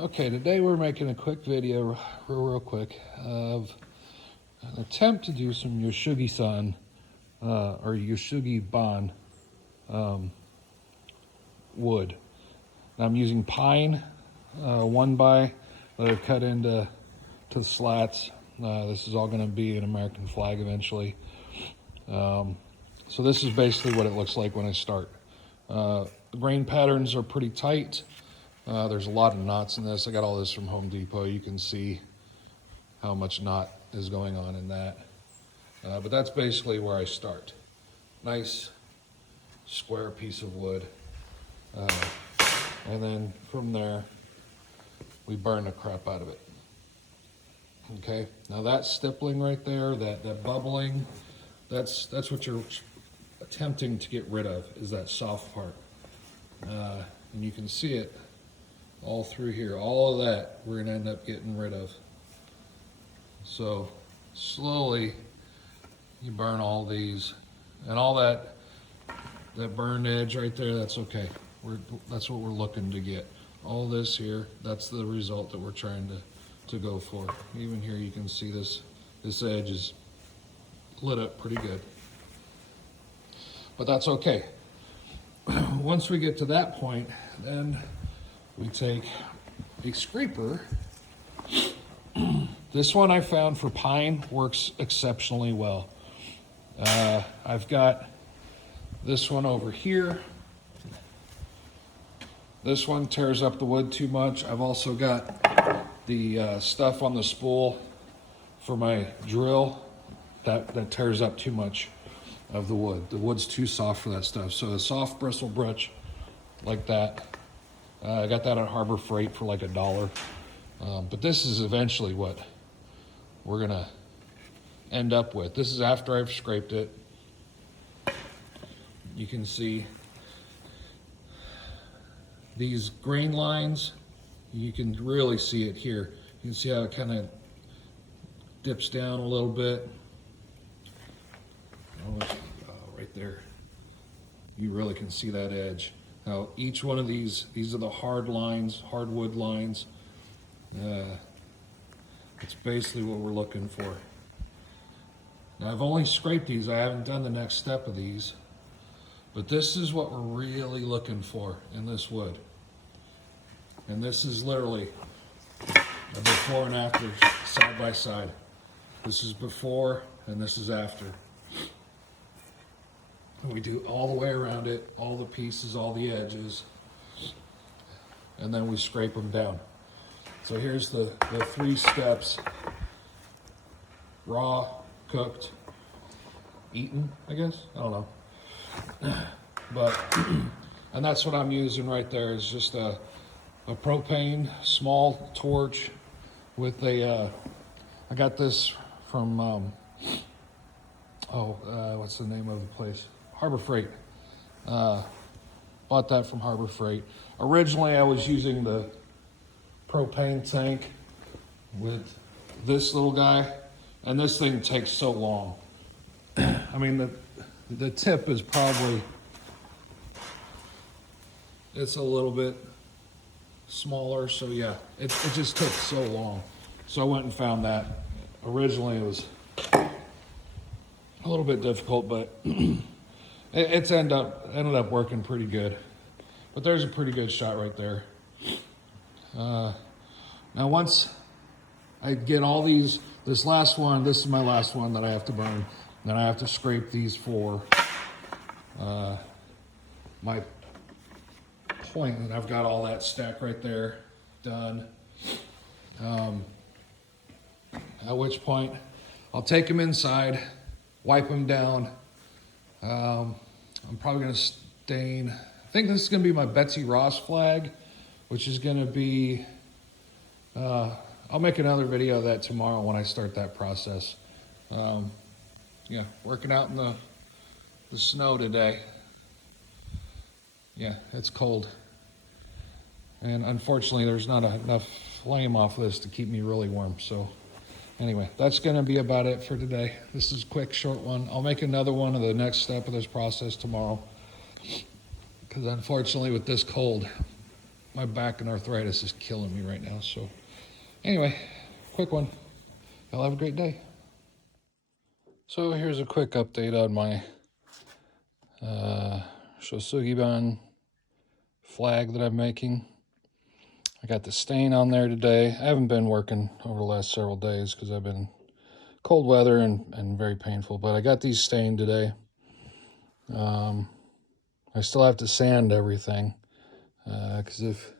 Okay, today we're making a quick video, real quick, of an attempt to do some Yoshugi-san, or Yoshugi-ban wood. Now I'm using pine, 1x that I've cut into slats. This is all going to be an American flag eventually. So this is basically what it looks like when I start. The grain patterns are pretty tight. There's a lot of knots in this. I got all this from Home Depot. You can see how much knot is going on in that. But that's basically where I start. Nice square piece of wood. And then from there, we burn the crap out of it. Okay, now that stippling right there, that bubbling, that's what you're attempting to get rid of, is that soft part. And you can see it all through here. All of that we're gonna end up getting rid of. So slowly you burn all these, and all that burned edge right there, that's okay. That's what we're looking to get. All this here, that's the result that we're trying to go for. Even here you can see this edge is lit up pretty good. But that's okay. Once we get to that point, then we take a scraper. This one I found for pine works exceptionally well. I've got this one over here. This one tears up the wood too much. I've also got the stuff on the spool for my drill that tears up too much of the wood. The wood's too soft for that stuff. So a soft bristle brush like that. I got that at Harbor Freight for like $1. But this is eventually what we're gonna end up with. This is after I've scraped it. You can see these grain lines. You can really see it here. You can see how it kind of dips down a little bit. Right there. You really can see that edge. Now each one of these are the hard lines, hardwood lines. It's basically what we're looking for. Now I've only scraped these, I haven't done the next step of these, but this is what we're really looking for in this wood. And this is literally a before and after, side by side. This is before and this is after. And we do all the way around it, all the pieces, all the edges, and then we scrape them down. So here's the 3 steps: raw, cooked, eaten, I guess, I don't know. But, and that's what I'm using right there, is just a propane small torch with I got this from, what's the name of the place? Harbor Freight. Bought that from Harbor Freight. Originally I was using the propane tank with this little guy, and this thing takes so long. I mean, the tip is probably, it's a little bit smaller, so yeah, it just took so long. So I went and found that. Originally it was a little bit difficult, but it's ended up working pretty good. But there's a pretty good shot right there. Now once I get all these, this last one, this is my last one that I have to burn. Then I have to scrape these 4. My point, and I've got all that stack right there done. At which point I'll take them inside, wipe them down. I'm probably gonna stain, I think this is gonna be my Betsy Ross flag, which is gonna be, I'll make another video of that tomorrow when I start that process. Yeah, working out in the snow today. Yeah, it's cold. And unfortunately there's not enough flame off this to keep me really warm. So anyway, that's gonna be about it for today. This is a quick, short one. I'll make another one of the next step of this process tomorrow. Because unfortunately with this cold, my back and arthritis is killing me right now. So anyway, quick one. Y'all have a great day. So here's a quick update on my Shosugiban flag that I'm making. I got the stain on there today. I haven't been working over the last several days because I've been cold weather and very painful, but I got these stained today. I still have to sand everything because if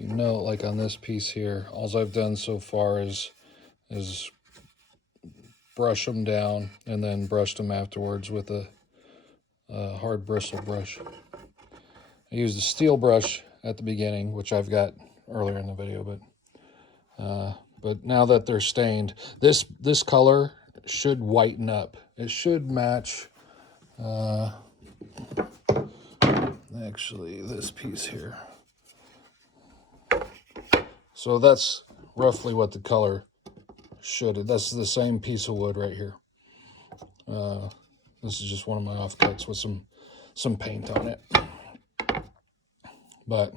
you know, like on this piece here, all I've done so far is brush them down and then brush them afterwards with a hard bristle brush. I used a steel brush at the beginning, which I've got earlier in the video, but now that they're stained, this color should whiten up. It should match actually this piece here. So that's roughly what the color should. That's the same piece of wood right here. This is just one of my offcuts with some paint on it. But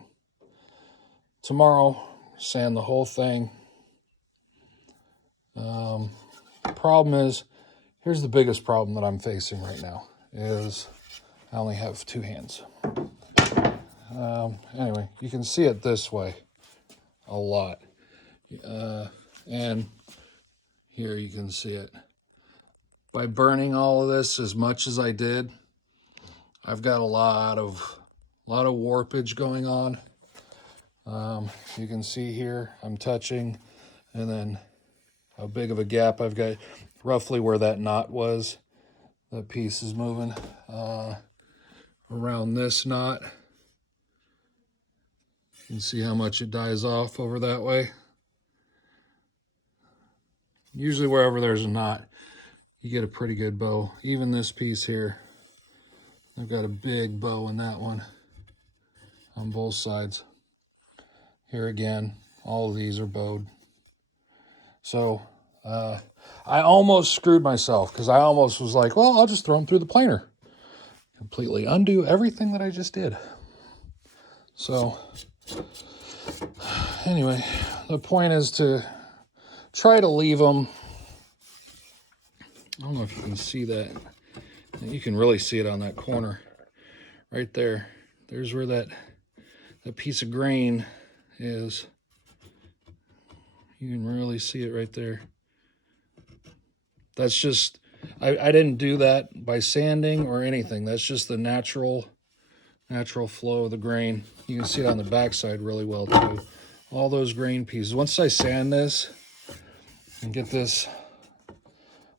tomorrow, sand the whole thing. Problem is, here's the biggest problem that I'm facing right now, is I only have two hands. Anyway, you can see it this way a lot. And here you can see it. By burning all of this as much as I did, I've got a lot of warpage going on. You can see here I'm touching, and then how big of a gap I've got, roughly where that knot was. That piece is moving around this knot. You can see how much it dies off over that way. Usually wherever there's a knot, you get a pretty good bow. Even this piece here, I've got a big bow in that one on both sides. Here again, all of these are bowed. So I almost screwed myself because I almost was like, well, I'll just throw them through the planer. Completely undo everything that I just did. So anyway, the point is to try to leave them. I don't know if you can see that. You can really see it on that corner right there. There's where that piece of grain is. You can really see it right there. That's just, I didn't do that by sanding or anything. That's just the natural flow of the grain. You can see it on the backside really well too. All those grain pieces. Once I sand this and get this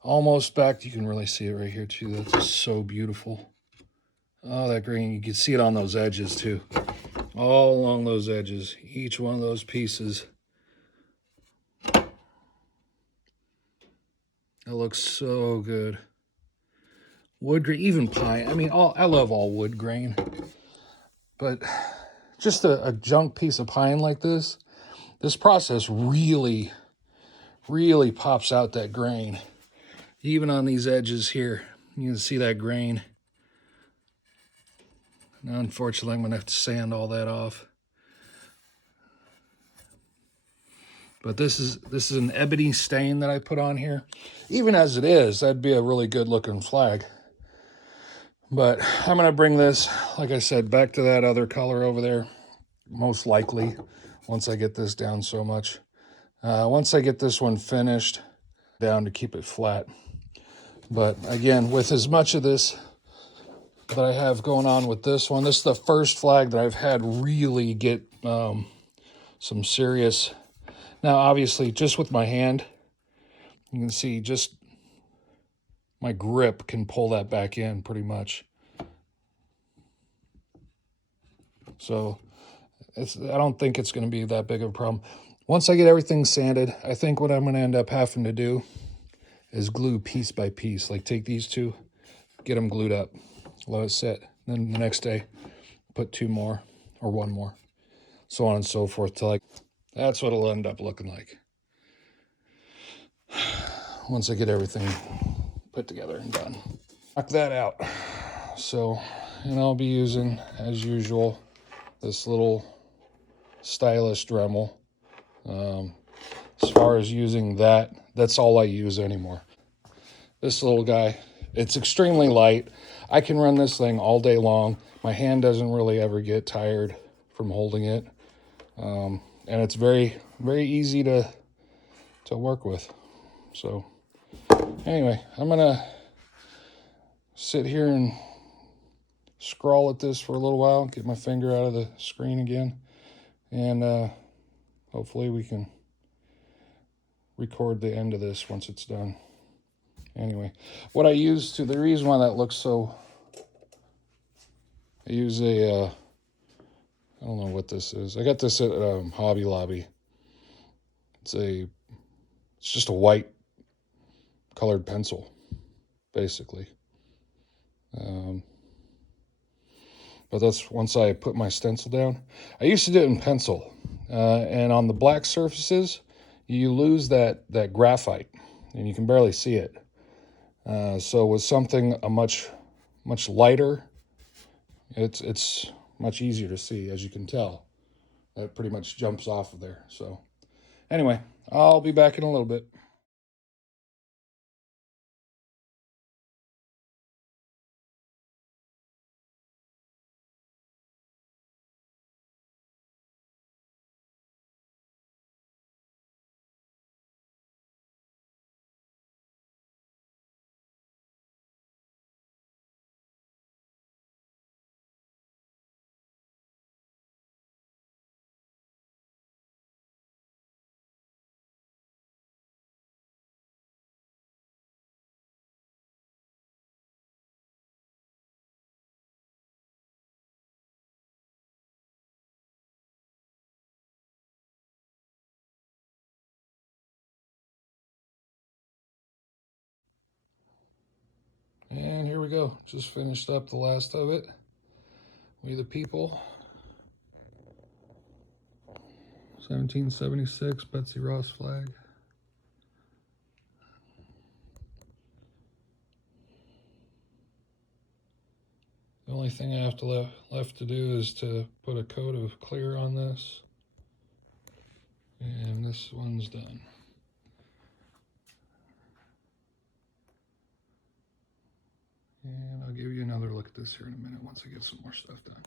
almost back, you can really see it right here too. That's just so beautiful. Oh, that grain, you can see it on those edges too. All along those edges, each one of those pieces. That looks so good. Wood grain, even pine. I mean, I love all wood grain. But just a junk piece of pine like this process really, really pops out that grain. Even on these edges here, you can see that grain. Now, unfortunately, I'm going to have to sand all that off. But this is an ebony stain that I put on here. Even as it is, that'd be a really good looking flag. But I'm going to bring this, like I said, back to that other color over there. Most likely, once I get this down so much. Once I get this one finished, down to keep it flat. But again, with as much of this that I have going on with this one, this is the first flag that I've had really get some serious. Now, obviously, just with my hand, you can see just my grip can pull that back in pretty much. So I don't think it's going to be that big of a problem. Once I get everything sanded, I think what I'm going to end up having to do is glue piece by piece. Like take these two, get them glued up, let it sit. Then the next day, put two more or one more, so on and so forth. That's what it'll end up looking like once I get everything put together and done. Knock that out. So, and I'll be using, as usual, this little stylus Dremel. As far as using that, that's all I use anymore. This little guy, it's extremely light. I can run this thing all day long. My hand doesn't really ever get tired from holding it. And it's very, very easy to work with. So anyway, I'm gonna sit here and scroll at this for a little while, get my finger out of the screen again, and hopefully we can record the end of this once it's done. Anyway, what I use the reason why that looks so, I use a, I don't know what this is. I got this at Hobby Lobby. It's just a white colored pencil, basically. But that's once I put my stencil down. I used to do it in pencil, and on the black surfaces, you lose that graphite, and you can barely see it. So with something a much lighter, it's much easier to see, as you can tell. That pretty much jumps off of there. So anyway, I'll be back in a little bit. And here we go. Just finished up the last of it. We the People. 1776 Betsy Ross flag. The only thing I have to left to do is to put a coat of clear on this. And this one's done. And I'll give you another look at this here in a minute once I get some more stuff done.